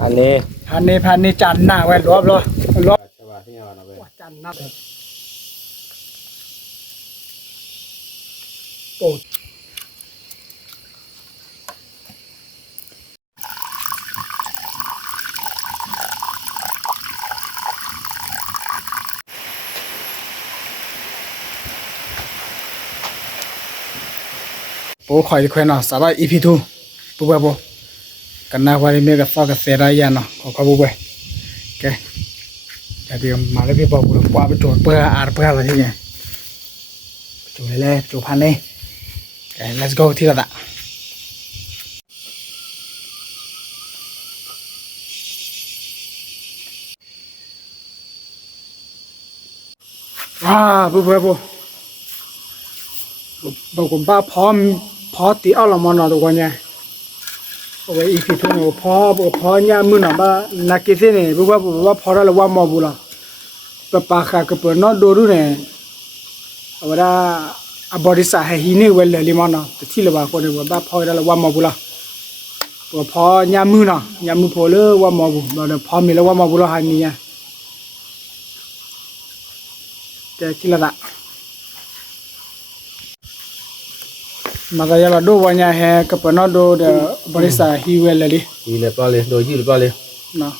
พันนี้จันหน้าไว้รอบรอบจันหน้าโอ้โอ้ข่อยข่อยเนาะสบายEP2ปุ๊บปุ๊บกันนะว่าเมียกับฟ้ากับเสียดายยันเนาะขอปุ๊บไปแกจะเดี๋ยวมาแล้วพี่บอกกูว่าไปโจทย์เพื่ออาร์เพื่ออะไรที่เนี่ยโจทย์เลยโจทย์พันเลยแก let's go ที่ละตะว้าปุ๊บปุ๊บบอกผมว่าพอตีเอาละมันเนาะทุกคนเนี่ยเอาไว้อีพีทุ่งพอเนี่ยมือหน่ะบ้านักกิจเนี่ยปุ๊บปุ๊บว่าพอได้แล้วว่ามาบุละปะปากกับเปิดนอดูดูเนี่ยเอาไว้ได้บริษัทให้หินี่เวลเลยลิมันเนาะแต่ที่เราบอกคนเนี่ยว่าพอได้แล้วว่ามาบุละพอเนี่ยมือเนาะเนี่ยมือพอเลยว่ามาบุเราพอมีแล้วว่ามาบุละหามีเนี่ยแต่ที่ละละมาก็ยังดูวันนี้เฮกับปนอดูเดบริษัทฮิเวลเลยดิฮีเลยปลาเลยโดยฮีเลยปลาเลยเนาะ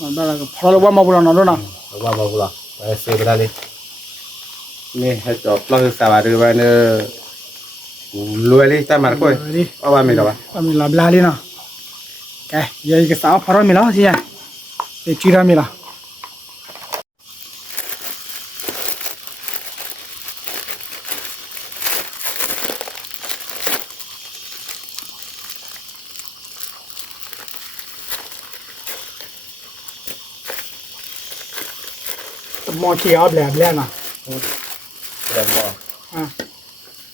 มันได้แล้วก็พอเราว่ามาบุญเนาะด้วยเนาะว่ามาบุญละไปเสียไปได้เลยนี่ให้จบปลาสวัสดีวันเนอรวยเลยแต่มาค่อยเอาว่าไม่หรอวะว่ามีลาบลาเลยเนาะแกยัยก็สาวพอเรามีแล้วสิเนี่ยเอจีรามีละมอเขียวแบบแรกเนาะเดี๋ยวบอก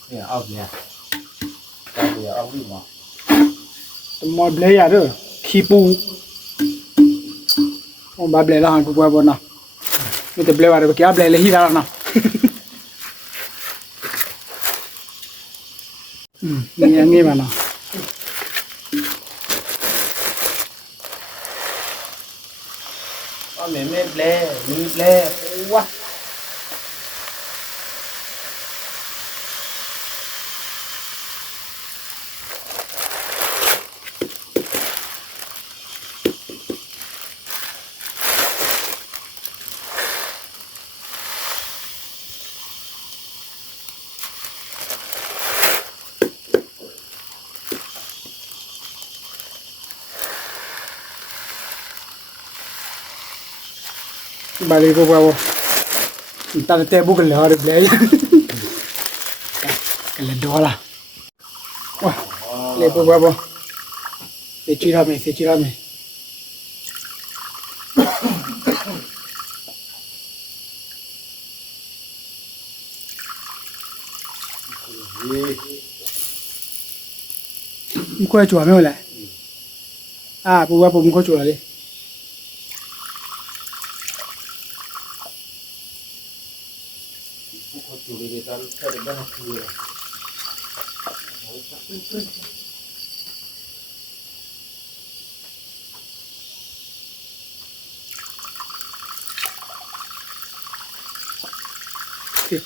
เนี่ยเอาเนี่ยเดี๋ยวเอาวิ่งมาม อเบลย์เด้อขี้ปูมอบาเบลย์ละหันปูปูบนเนาะไม่แต่เบลย์ว่าเดี๋ยวกี้เบลย์เลยฮีแล้วเนาะนี่ยังงี้มาเนาะเอาเม็ดเล่มีเล่ว้าบาลีปูปูตาเตะบุกเลยฮะเบลย์กันเลยดอละว้าเลยปูปูเฟจิรามิมึงคุยจั่วไม่หมดเลยปูปูมึงคุยจั่วเลย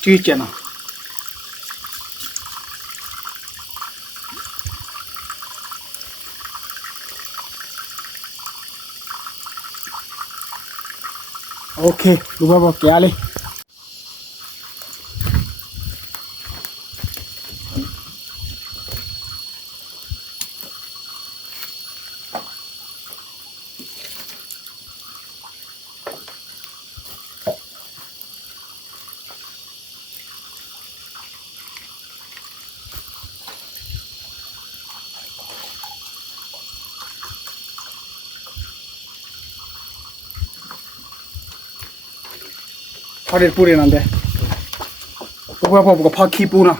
จีเจนะโอเคดูว่าบอกแกเลยพอเด็ดปูเรียนนั่นเด้ปูว่าผมก็พอขี้ปูเนาะ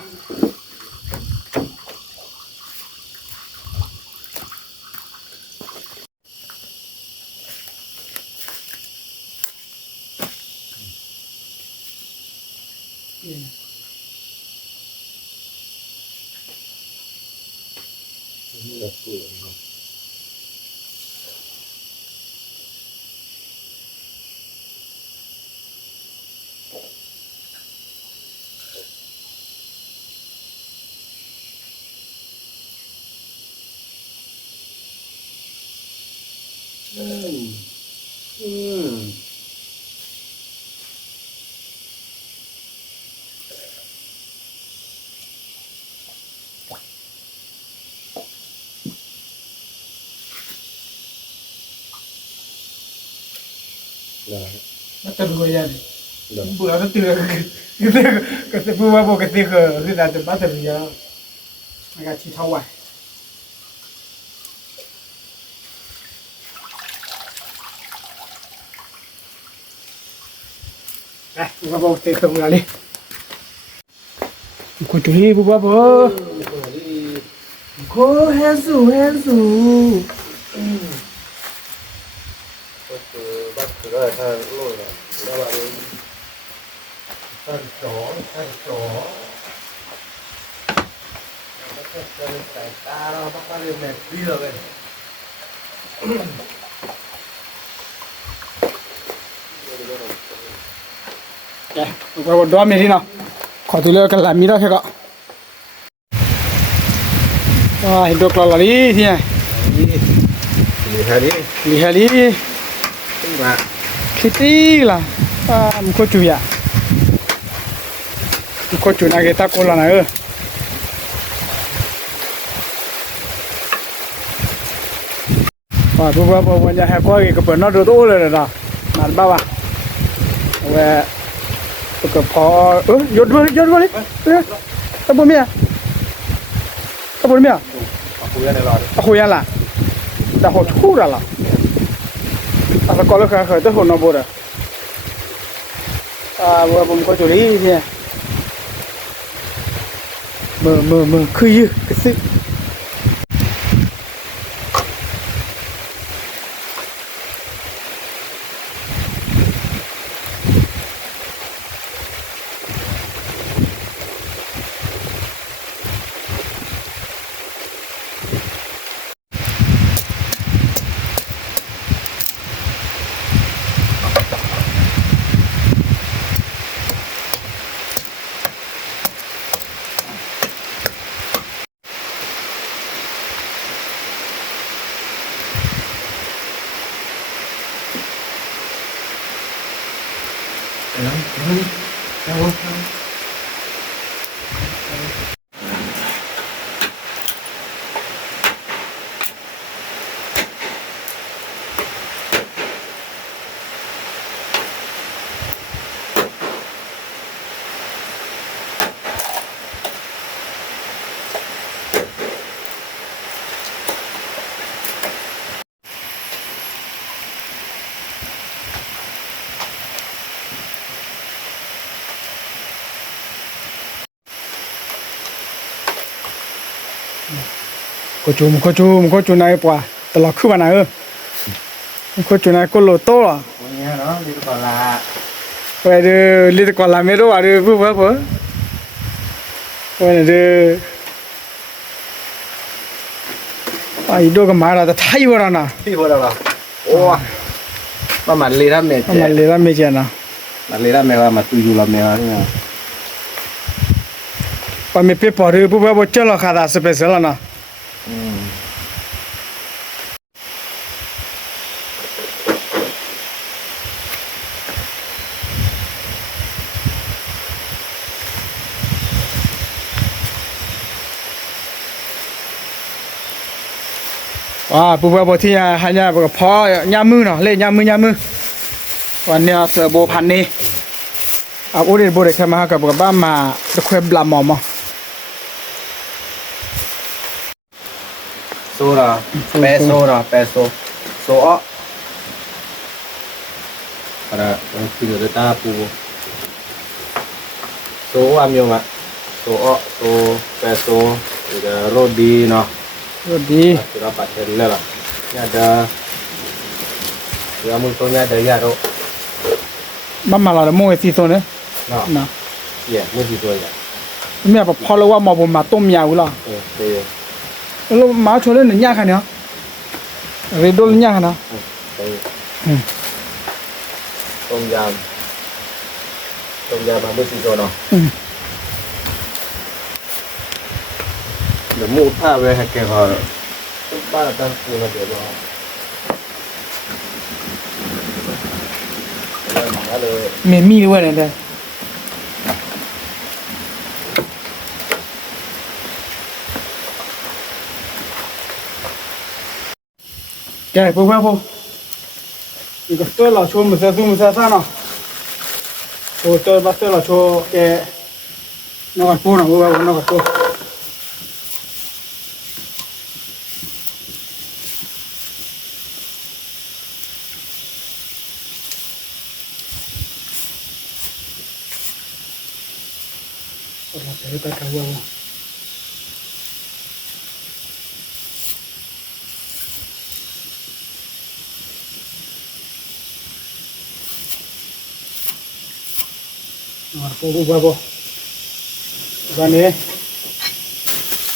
อืมได้ Mata dua ya. ได้ Bukan betul kita kita buat apa kita kita ada mata dua. Agak cita wah. Bukan apa kita kembali. Kau curi buat apa? Kau hansu. ก็คือบ้านคือว่าถ้าโลดอะแล้วว่าท่านสองแล้วก็จะเป็นสายตาเราบ้างเลยแม่พี่เราเลย Buat dua minit nak. Kau tu le kalau mira saya kak. Wah hidup lari ni. หรือฮะนี่ Lihat ni. ขึ้นมา Kiti lah. Muka cuya. Muka cuya kita kola na. Wah, beberapa banyak hektar ke benar tu le dah. Nak bawa. Weh, ke pau. Jod boleh. Apa ni? Apa ni? คุยกันในรอด Aku ya lah. Dah hot hura lah. Asa kalau kau tu hot nak bola. Beberapa muka curi ni. Kuyu kesik. Kau cuma naik puah. Telah ku mana kau cuma naik kolo to lah. วันนี้เนาะดีกว่าละ Ada lihat kolam itu ada apa? Ada. Itu kemana? Ada Thai orang na. พี่พูดอะไรโอ้มาหมันเลยท่านเมย์ Amal lera meja na. มันเลยท่านเมย์ว่ามาตุยูละเมย์นี่นะ Kami paper itu apa bocor lah kada spesial na. อืม Wah, beberapaที่ hanya พอยามมือเนาะเล่นยามมือวันนี้เสือโบพันนี่เอาอุดรบุรีเข้ามากับบ้านมาตะเคยบลามอม โซล่ะเปโซล่ะเปโซโซอ่ะอะไรต้องคุยกับตาปูโซอ่ะมีมั้ยโซอ่ะโซเปโซเดี๋ยวโรดีเนาะ Jadi sudah pakai lah. Ini ada yang mulutnya ada ya ro. mama lah mau isi tu ne. Nah, Nah, iya, mesti tu ya. ini apa? Kalau wa mau ma tom ya ulah. Iya. Kalau mau coba ni nyak kan ya? Redol nyak kan? Iya. Tom yam. Tom yam mesti tu no. Dah mu pa we ha ke ha. Tu pa ta pu na de lo. เลย เมมี่ด้วยเนี่ยแกพวกว่าพวกอีกตัวเราชวนมือเสือสู้มือเสือซ่าเนาะโอ้ตัวบัสตัวเราชวนแกนอนพูดนะพวกว่านอนตัวเราจะได้กันว่าพวกว่าวันนี้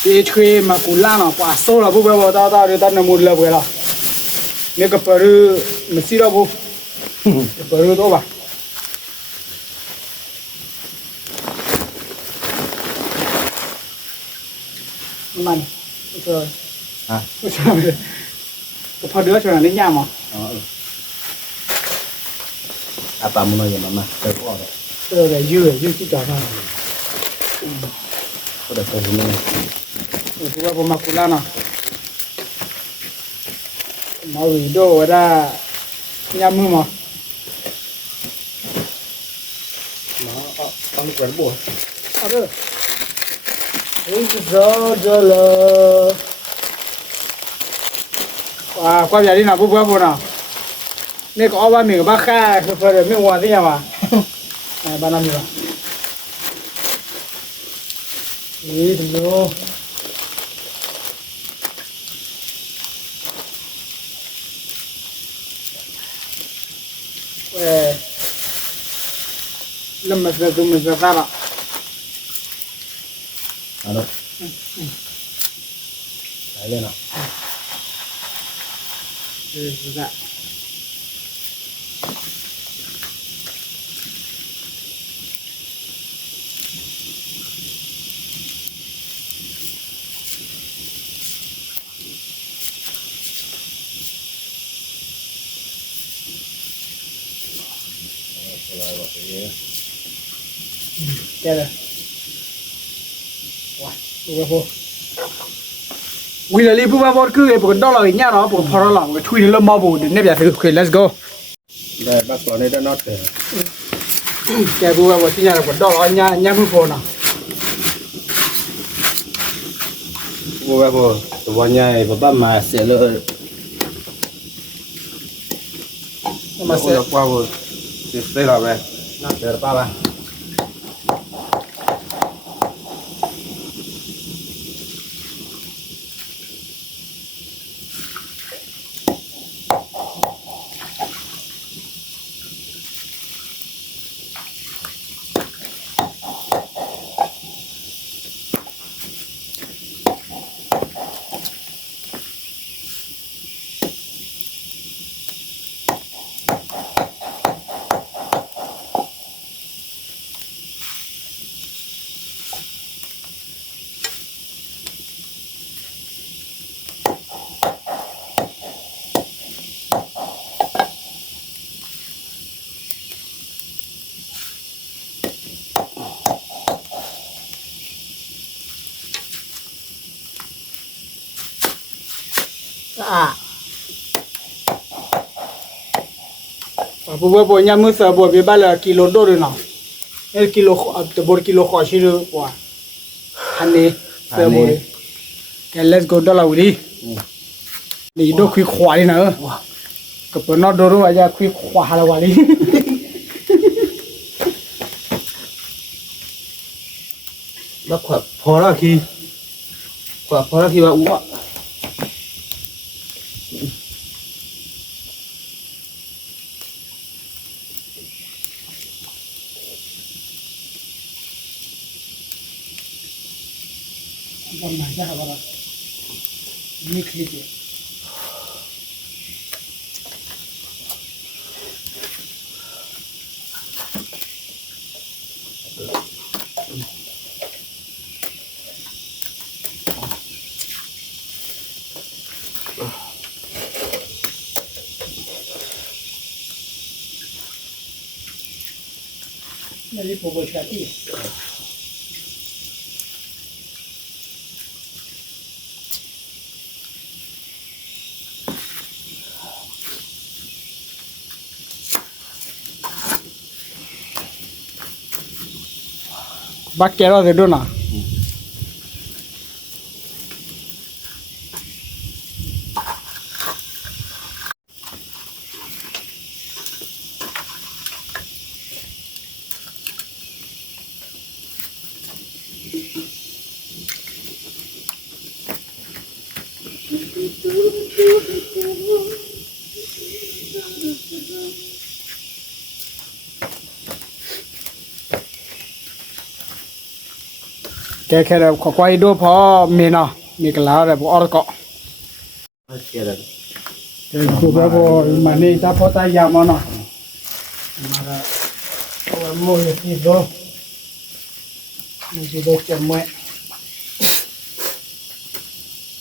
ที่ช่วยมากุลาเนาะกว่าโซ่เราพวกว่าตาเดี๋ยวตาเนี่ยมุดเลยพวกเราเนี่ยก็เปิดมันสิเราพวกเปิดตัวบ่ามันไม่ใช่ไม่ใช่ก็พอเดือดชวนนี่ยามอ่ะapa mau ya mama terus ada เลยยืดที่จอดมา udah terus ini พวกว่าผมมากุลาเนาะมาวิดีโอว่าย่ามือมั้ง nó không quen bùa เอาเด้อเฮ้ยจะจะเลยว้าความใหญ่ที่หนาพวกว่าน่ะนี่ก็เอาว่าหนึ่งบ้าค่าคือเพื่อนไม่วัวที่ยังวะบ้านน้ำอยู่นี่ถึงดูلما تزوم الزرارة ada ada nak الزرارة كده واحد ويلا لي بوبا بور كو بو دولار نيا نا بو فرا لا بو توي لو ما بو ne bia se okay let's go đây bác có này đã nót rồi ke bوبا bو ti nya bو dollar nya bu phone na bùa bùa bùa nhai và bắt mà sẽ lỡ mà sẽ qua bùa đây là về nó chờ ba ba bùa bùa nhà mưa sợ bùa bị ba là kilo đô rồi nào cái kilo từ 1 kilo khỏi chỉ được quả anh đi sợ bùa cái let's go đó là đi đi đô khuy khóa đi nữa cái bữa nó đô rồi giờ khuy khóa là quả đi nó khỏe phó ra khi bà uống ạ Vâng, này chắc là vào như khi thì 那你不会下地。把盖了在这呢。แกแค่แบบขอควายดูพอมีเนาะมีกันแล้วแบบออร์ก็ เกลือ เดี๋ยวกูแบบมันนี่จะพอตายยามันเนาะมาละเอาไว้โม่ยที่ดูมันจะได้เจ็บไหม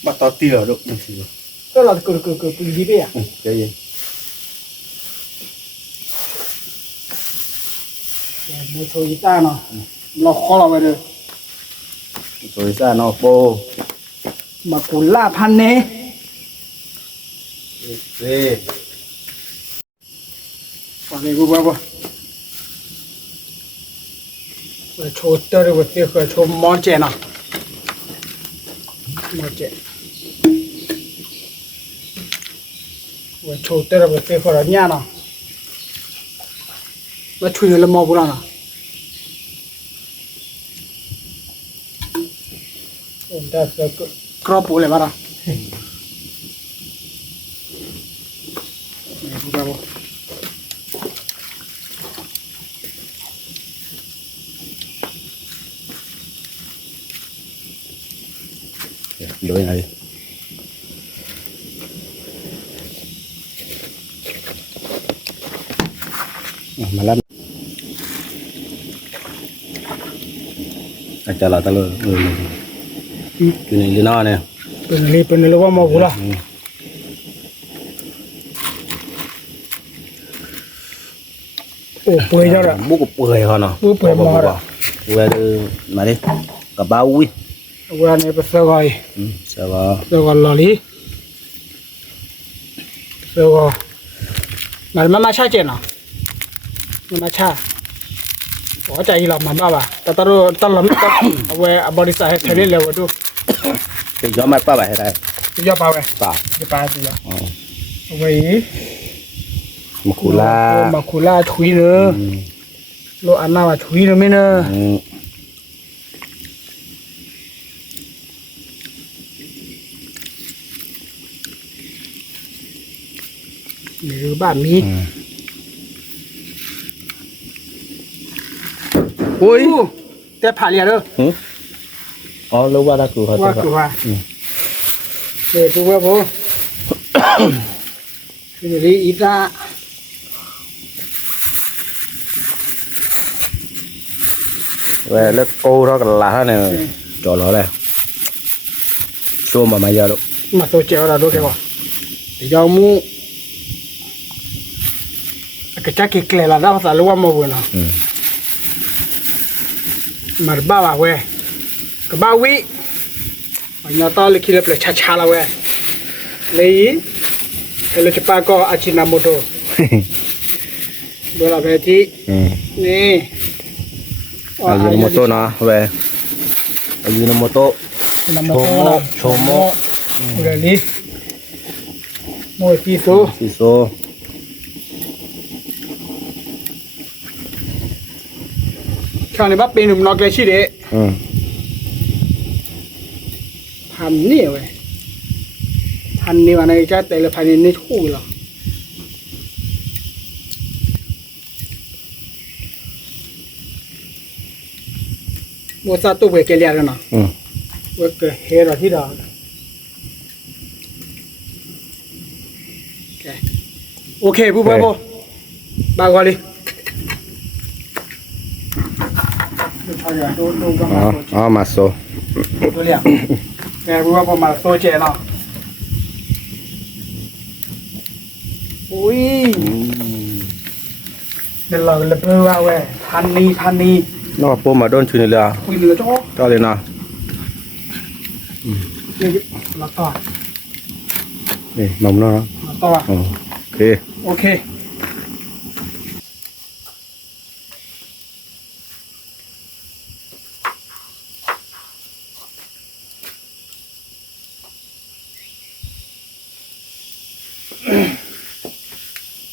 มาต่อตีเหรอลูกนี่สิ ก็เรากูดีไปอ่ะ เจ๊ยัง มือโชยตาเนาะเราขอเราไปเลย สวยซ่านอโป มากุล่าพันเน่ เซ่ ฟังกูแบบว่าโชว์เตอร์ว่าเตี้ยก็โชว์มอนเจน่ะมอนเจว่าโชว์เตอร์ว่าเตี้ยก็ระเนี่ยนะมาช่วยเราหมอบุรานะโอ้ได้ก็ครอบครัวเลยบ้านะกูแบบว่า ดูยังไงมาแล้วอาจารย์เราตะลุยอยู่ในลีน่าเนี่ย เป็นเลยว่าหมอบุราโอ้เปื่อยจังเลย บุกเปื่อยเขาเนาะ บุกเปื่อยมากเลย เวลามาดิกับบ้าอุ้ย ว่าเนี่ยเป็นสกอย สบาย สกอยลอลี่สกอยมันมาชาเจนอ่ะมันมาชาโอ้ใจเรามันบ้าป่ะแต่ตอนเราไม่ต้องเอาไว้บริษัทให้เทเลเร็วดู จะย้อมมาป้าไปให้ได้ ยอดป่าไว้ ป่า จะป่าสิยอดเอาไว้ มาคูล่า มาคูล่าถุยเนอะโลอันน่าว่าถุยเนอะไม่เนอะหรือบ้านมีอุ้ยแต่ผ่าเรียเด้อ อ๋อรู้ว่าถ้ากูเขา ว่า จะ คือว่าเดี๋ยวดูว่าโบคือลีอีตา เวลาโก้เรากับลาเนี่ยจอดรอเลยช่วงมาไม่เยอะหรอก มาโซเจลเราดูแกว่าเดี๋ยวมูก็จะกิเกลละได้ภาษาลูกว่ามาบุญนะมาบ้าว่าเว้ยก็บ้าวิมันยอดต่อเลยคิดเลยช้าๆละเว้ยเลยเฮลจิปาก็อาชินาโมโตดูละเวทีนี่ อายุนโมโตนะเว้ยอายุนโมโต นาโมโตโชโม เรลีโมจิโซ ซิโซ ข้างในบ้านเป็นหนุ่มนอกเลยชิเดะพันนี่เว้ยพันนี่วันนี้จะแต่ละพันนี่ทู่หรอโมซาตุเวเกลียร์นะเวกเฮราที่ดาโอเคปุ๊บปุ๊บบางวันเลยอ๋อมาโซ ตัวเรียกแกรู้ว่าผมมาโซเจเนาะอุ้ยเดี๋ยวเราเลือกว่าเว้ย พันนี นอกปูมาโดนชุนเลย คุยเหลือจ้อ ต่อเลยนะ นี่เราต่อ นี่นมเนาะ เราต่อ โอเค โอเค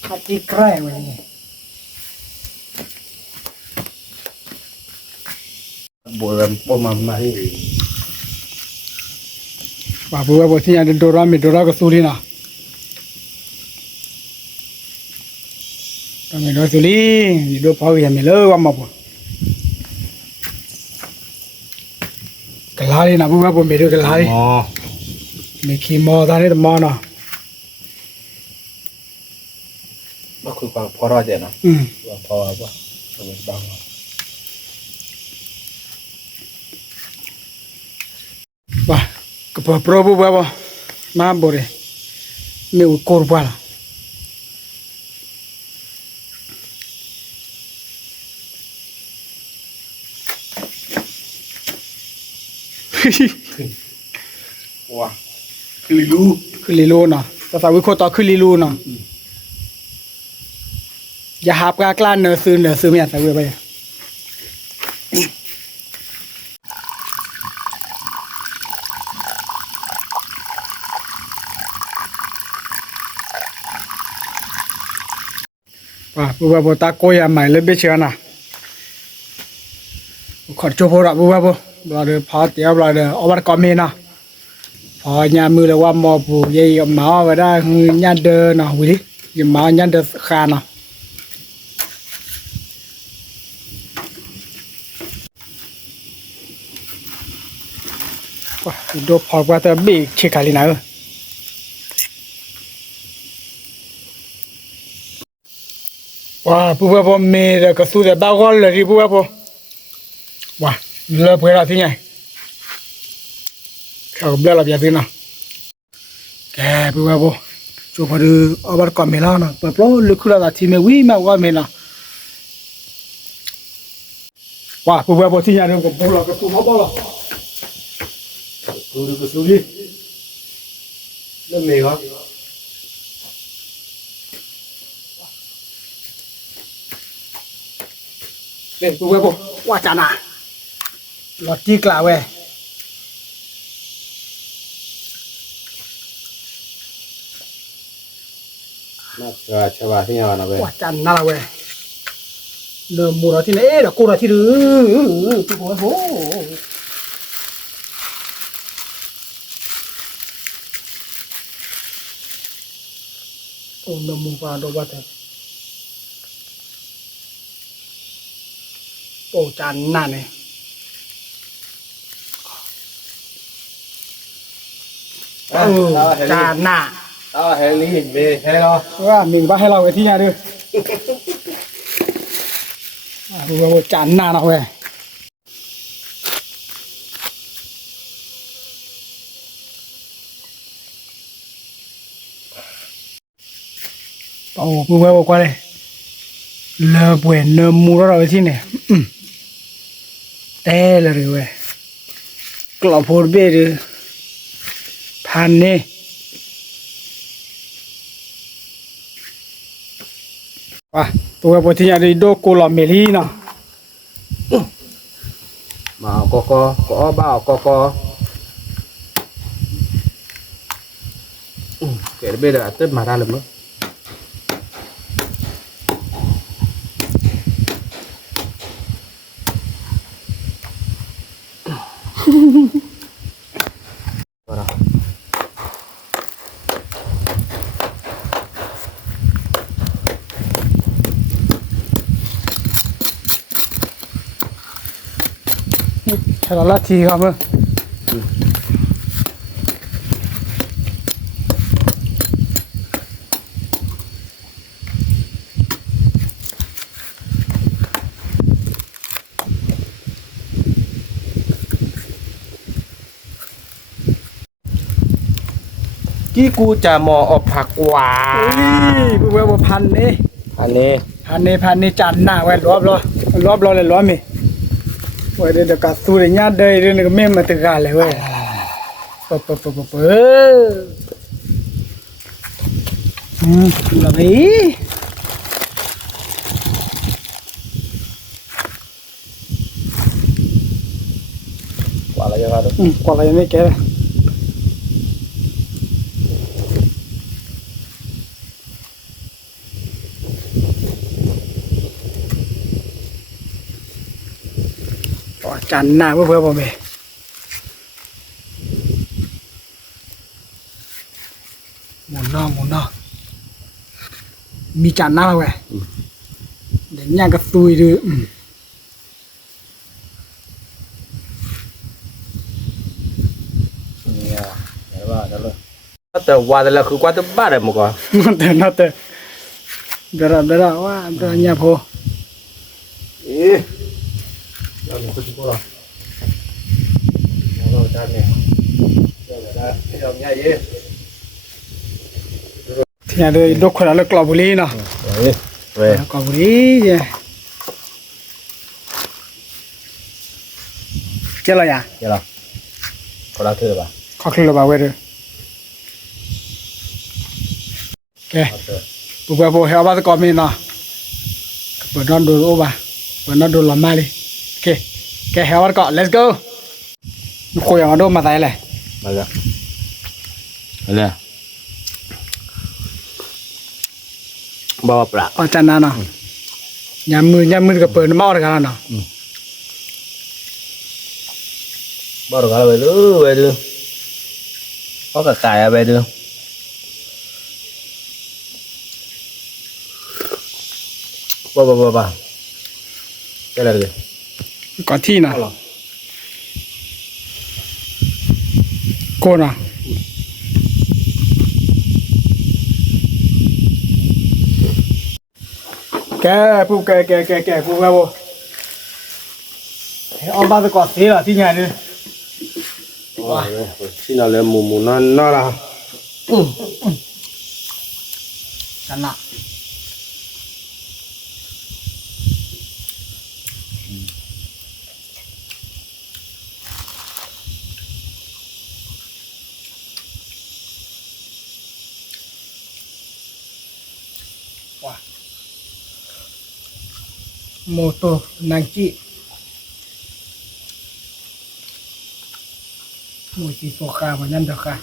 ขัดที่ใกล้ไว้นี่ บวยปูมาที่ ว่าบัวบัวที่ยังโดรามิโดราก็สูรีนะตอนนี้โดสูรีโดพอยังไม่เลิกว่ามาบัวกลาลีนะบัวบัวไม่รู้กลาลี อ๋อ ไม่ขี้มอตอนนี้แต่มอนะ ก็คือความพอรอดเนาะว่าพอป่ะบาง ว่าก็พอโปรบัวบัวมาบัวเลยไม่อุกอร์บัวละว้าคือลิลู คือลีลูนะแต่สาวิโคต่อคือลีลูนะอย่าหับกล้าเนื้อซื้อไม่อยากใส่เวไปว่าบัวบัวตาโกยใหม่เลยเบเชียนะขอโจพอระบัวบัวเราเดือพอเตียวเราเดือเอาวัดกอมีนะพอญามือเลยว่าหมอปูยัยหมาไว้ได้ญาเดินนะวิธียหมาญาเดินขานะว่าดูพอว่าแต่บีเช็คอะไรนะว่าผู้ว่าผมมีแต่กระสุนแต่บ้าก้อนเลยที่ผู้ว่าผมว่าเลิกเพื่ออะไรที่ไงเขาเบลล์แบบนี้นะแกผู้ว่าผมจูพอดูเอาบัตรก่อนไม่ล่ะนะเปิดโปรลึกขึ้นแล้วที่ไม่วิ่งมาว่าไม่ล่ะว่าผู้ว่าผมที่ไงเนี่ยผมบอกกระสุนเขาบอกละดูกระสุนดิ เริ่มมีก็ เป็นผู้ว่าผมว่าจานะหลอดที่กล่าวเว้ย น่าจะชาวที่ยังนะเว้ย ว่าจันนั่นแหละเว้ยเริ่มมูราที่ไหนเดี๋ยวกูราที่ดื้อโอ้โหโอ้เริ่มมูฟาโดบัตโอ้จันนั่นเนี่ยจันน่ะ เฮลี่เบเฮล ว่ามีบ้าให้เราไว้ที่ไหนด้วยดูว่าจันน่ะนะเว้ยโอ้พูดว่าบอกว่าเลยเลอป่วยเนื้อมูเราไว้ที่ไหนเต้เลยเว้ยกลับพูดเบี้ยเลยพันนี่ว่าตัวปฏิญาณโดโกลอเมลีนะ มาก็บ้าก็เกิดเบื่อเต้นมาได้เลยมั้งฉลาดละทีครับมึงกี้กูจะมออบผักหวา อุ้ยกูว่าพันนี่ อันนี้ พันนี่จันหน้าไว้รอบเลย รอบเราเลยล้อมมีเว้ยเดี๋ยวกัดสูเลยญาติเด้อเรื่องก็แม่มาตึกกาเลยเว้ยปะละไป กว่าอะไรยังไงดู กว่าอะไรไม่แก่จันหน้าเพื่อผมเองหมุนนอกมีจันหน้าเว้ยเดี๋ยวย่างกระตุยดู เนี่ยเดี๋ยวว่าจะเลยแต่ว่าแต่ละคือกว่าจะบ้าเลยมั้งก่อน นั่นแต่เดี๋ยวว่าเดี๋ยวเนี่ยพอ เราหนึ่งคนที่พวกเราเราจานเนี่ยเดี๋ยวได้ที่เราง่ายเย่ ที่นี่เลยดกขนาดเลยกลอบุรีเนาะ เว้ย กลอบุรีเนี่ยเจ้าอะไรอ่ะ เดี๋ยวเราขอเราเธอป่ะ ขอคลิปเราเว้ยเลยแก เราเธอ ปุ๊บปุ๊บเฮาบ้านก็มีเนาะเปิดนอนดูโอ้บ้าเปิดนอนดูหลับมาดิโอเคแกเฮาบ้านก็ let's go คุยมาดูมาตายเลย มาเลยมาเลยบ้าปลา อ๋อจันนะเนาะยามมือก็เปิดหม้อกันแล้วเนาะ บ้าหรืออะไรไปดูcó cả cải ở bên đường ba cái là gì ก่อนที่นะโกนะแกปุ๊บแกปุ๊บแล้วเอาบ้านก็เสียละที่ไหนเนี่ย xin nào lên mù nó là กันละโมโตนังจิโมจิโซคามันนั่นเด้อค่ะ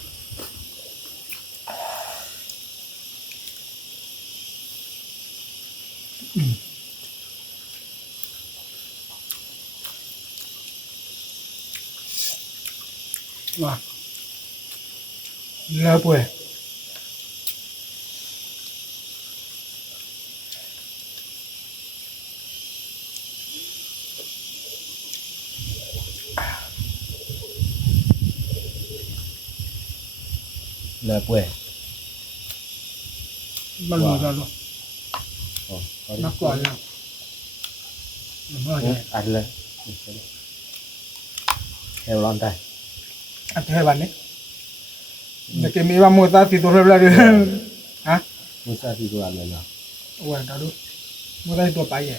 ว่าแล้วป่วยlà quê มันหมดแล้วนักกว่าแล้วăn lên theo lon tay อันเท่าวันนี้เด็กมีว่ามูตาติดตัวเรียบร้อยเลยฮะ muốn sao thì tôi ăn lên nào โอ้ยดาวดูมูตาติดตัวไปใหญ่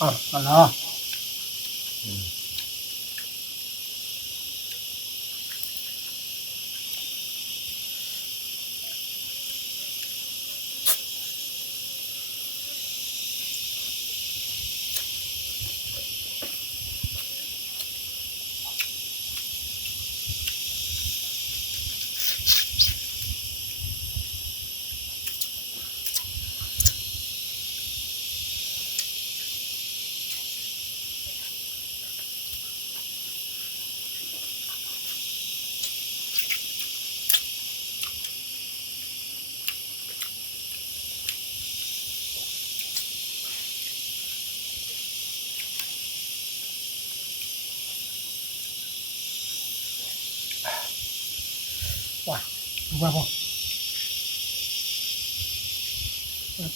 อ๋อเหรอ ว่า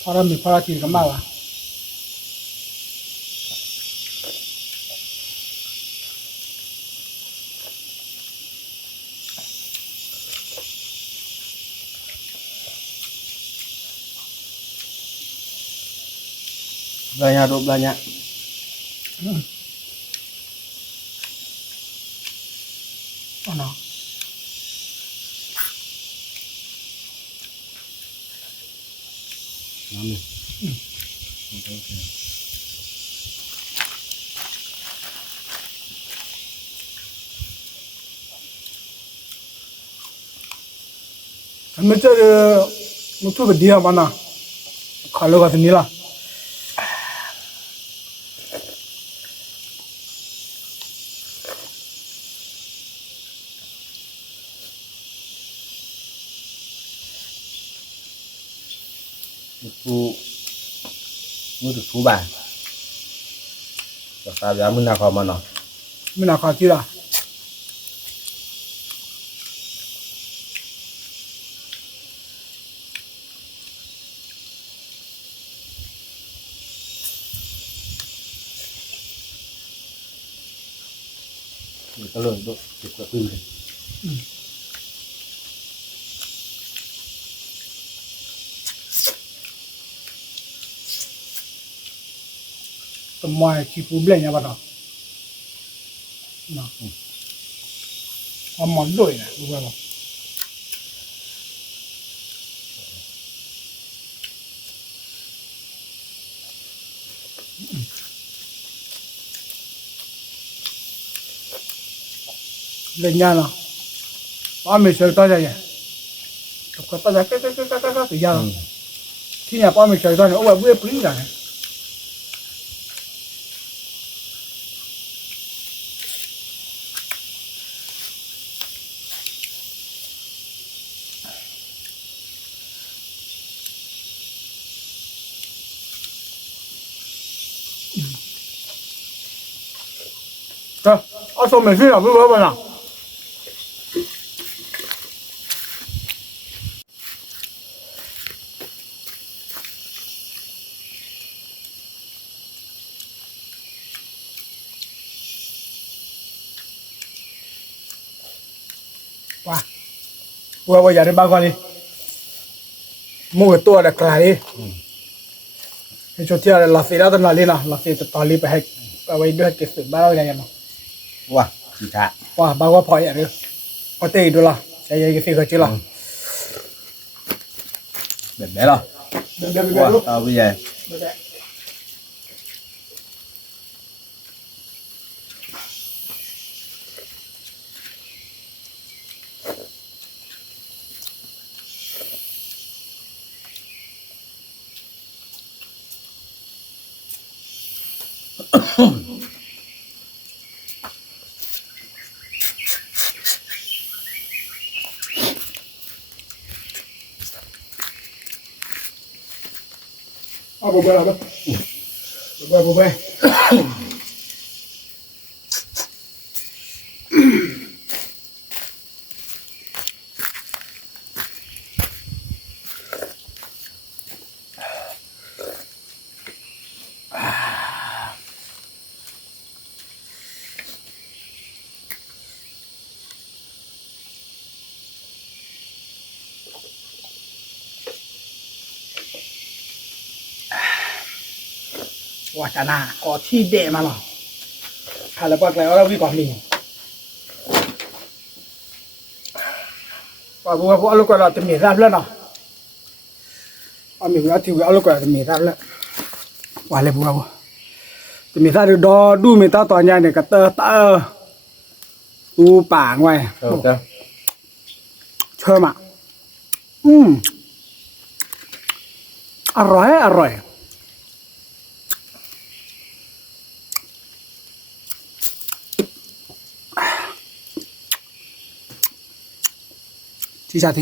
พอเรามีพอเรากินกันมากวะ Belanja duk belanja. Oh no. Nami. Kami cari mutu berdia mana? Kalau kat sini lah. Mutu thu ba. Sa ya mun na kho ma no. Mina kau kira. Kalau itu kita pilih. Semua cipu belanya apa tau? Nah. Amon doi na, bukan? Belanya lah. Pami cerita saja. Kau pada kata ya. Kini apa pami cerita ni? Oh, gue beli dah. Dah, asal mesin apa berapa nak? Wah, gua jadi bagus ni. Mau itu ada kelari. Itu dia ada lasir ada nali lah, lasir itu tali pehek. Awak itu kisah baru yang mana? Wah, kita. Wah, bagus apa ya tu? Kau itu lah, saya kisah kecil lah. Bebe lah. Wah, tahu ya. Apa berapa? Berapa? Wah, cana, kau tidak mana? Kalau pakai orang wih kau ni. Wah, buat alu kau ada merah lah nak. Ami buat tiga alu kau ada merah lah. Wah, le buat. Merah tu dua merah tu hanya ni kata tak. Tu pang wai. Oke. Cuma. Arroy, arroy. Tisha.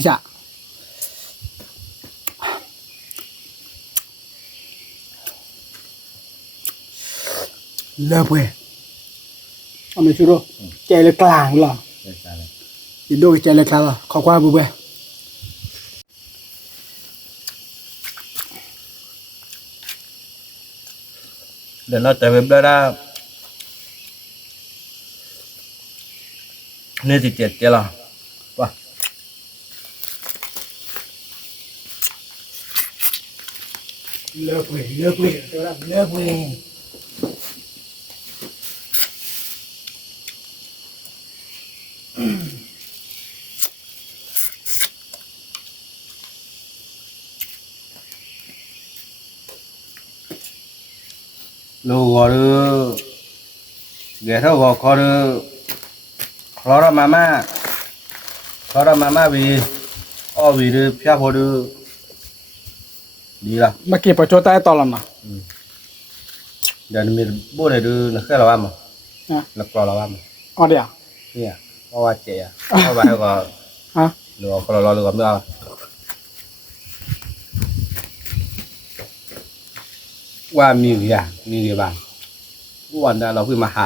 Lợp về. Ông chưa đâu. Chạy lên clang là. Đi đôi chạy lên clang là. Khó qua bù bè. เดี๋ยวเราจะเว็บได้นี่สิ7เจ้าหรอวะ เลิกเลยเลิกเลยเดี๋ยวเลิกเลย ลูกก็เดี๋ยวถ้าบอกก็คลอร์มาม่าวีอ้อวีเพียบพอดีละ เมื่อกี้ประโจใต้ตอนละนะ เดี๋ยวมีบูดเลยดูนักเรียนเราบ้างมั้ง นะ นักกรอเราบ้างมั้ง อ๋อเดี๋ยว เนี่ยเพราะว่าเจ๊อะเพราะว่าเขาก็ ฮะ หรือว่าคนเราหรือว่าไม่เอาว่ามีหรือยังมีหรือบ้างวันนั้นเราเพิ่งมาหา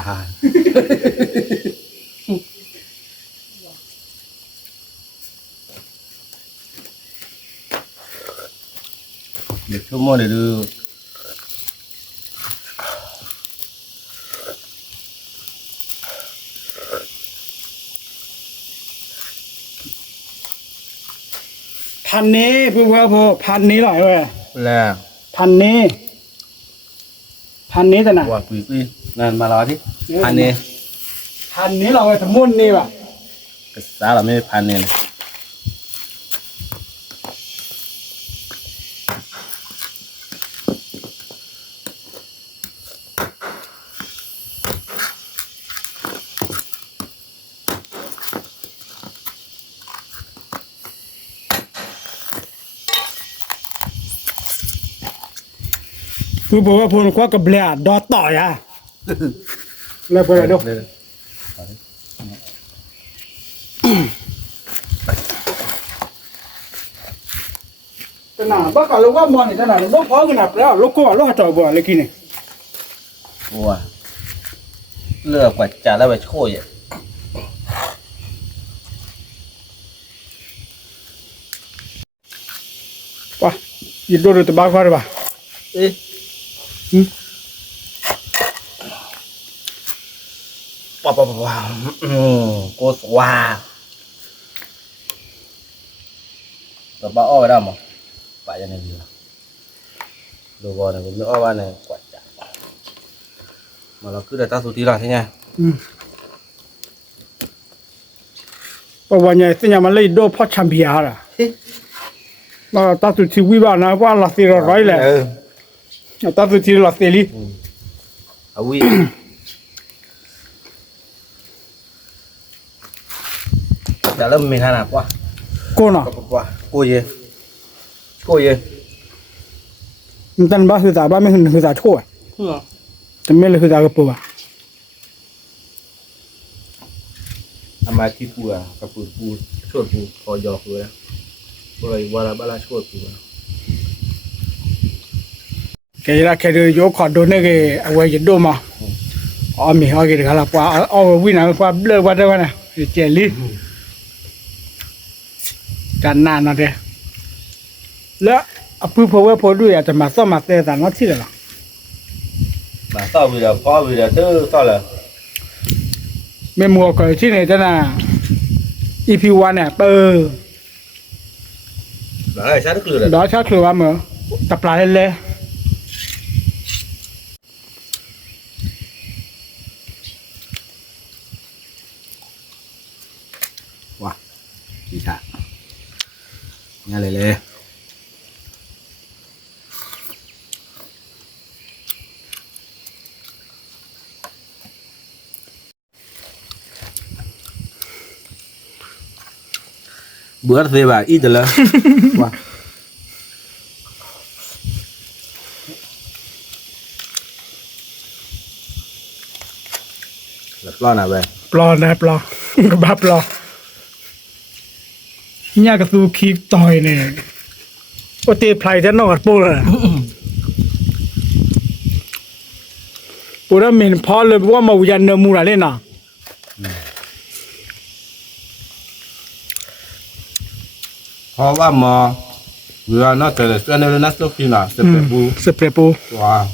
เด็กชั่วโมงเดี๋ยวดูพันนี้พูดว่าพอพันนี้หน่อยเว้ย แล้ว พันนี้แต่ไหน ว่าคุยนั่นมาแล้วที่พันนี้ พันนี้เราไปทั้งมุ่นนี่ว่ะ ภาษาเราไม่พันเนี่ยพูดว่าพูดว่ากับเบลดดอต่อยอ่ะแล้วไปเลยดูแต่หนาบ้ากันแล้วว่ามองนี่แต่หนาลูกพ่อกันหนักแล้วลูกก็ลูกหัดจ่อยบัวเลยกินนี่ ว่าเลือกกว่าจะแล้วไปช่วยอ่ะ ป่ะยินดูดูตัวบ้าเขาเลยป่ะ เอ๊ะว้าวกูสว่าตัวบ้าอ้อไปได้มั้งไปยังไงดีล่ะดูก่อนนะผมไม่อ้อว่าเนี่ยกว่าจะมาเราคือได้ตั้งสุดที่ละใช่ไหม เพราะวันนี้สิ่งที่มันเลยดูพ่อแชมเปี้ยนอ่ะเราตัดสุดที่วิบากนะว่าลาซีร้อยแหละตัดสุดที่ลาซีลี เอาวิจะเริ่มมีขนาดกว่า กูน่ะ กว่ากูเย่ มันตั้งบ้าคือตาบ้าไม่คือตาชั่วแต่ไม่เลยคือตากระปุกอ่ะ อามาที่กูอ่ะกับกูช่วยกูพอยอกเลยบ่เลยวาระบาลาช่วยกู แกจะแค่เดี๋ยวขอดูนี่ก็เอาไว้จะดูมาอ๋อมีเอากี่ครั้งละป่ะเอาวิ่งหนังป่ะเลิกวันได้วันน่ะเจลี่กันนานนะเด้แล้วพูดเพราะว่าพอด้วยอาจจะมาซ่อมมาเตะแต่notที่ละ มาต่อวิดีโอพอวิดีโอเตอร์ต่อเลย ไม่มัวก็ที่ไหนจะน่ะ EP1 เนี่ยเปิด หลังไอ้ชาติคือเลย ดอชาคือว่าเหมือตับปลาเลย ว่ะดีค่ะง่ายเลยเบื่อเสียบ่าอีจะเลยว่ะแล้วปล้อนะเว้ย ปลานะปลาบ้าปลาเนี่ยก็สู้คีต่อยเนี่ยโอเตพลายจะนอกปูเลยปูนั้นมีพอเลยว่ามาวิญญาณเนื้อมูอะไรเลยนะ เพราะว่ามอเรือน่าจะเส้นเรือน่าจะฟินอ่ะเสร็จปู สเปรย์ปู ว้าว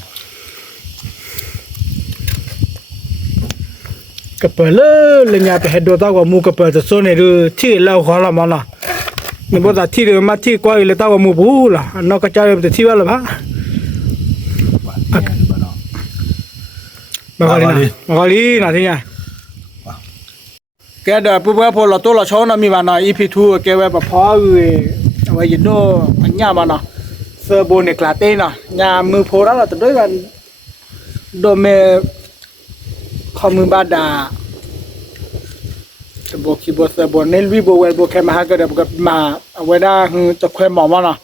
cái bờ lên nhà phải đồ tao có mua cái bờ số này rồi thi lâu khó làm mà nhưng bây giờ thi được mà thi qua là tao có mua bù là nó có chơi thì thi vào là bác bà gọi đi nào thế nhỉ cái đó bữa bữa phô là tôi là cháu nó mi mà nó ít thu cái về bà phó người vậy gì đó nhà mà nó sơ bồn này là tên nó nhà mưa phô đó là từ đấy là đồ mẹ không mưa ba đà bộ khi bộ sơ bồn nên vi bộ về bộ cái mà hai cái được mà về đóจะแควหมอมาเนาะ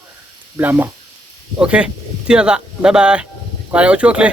บลาหมอโอเคที่ละบายบายก่อนเอาช่วยเลย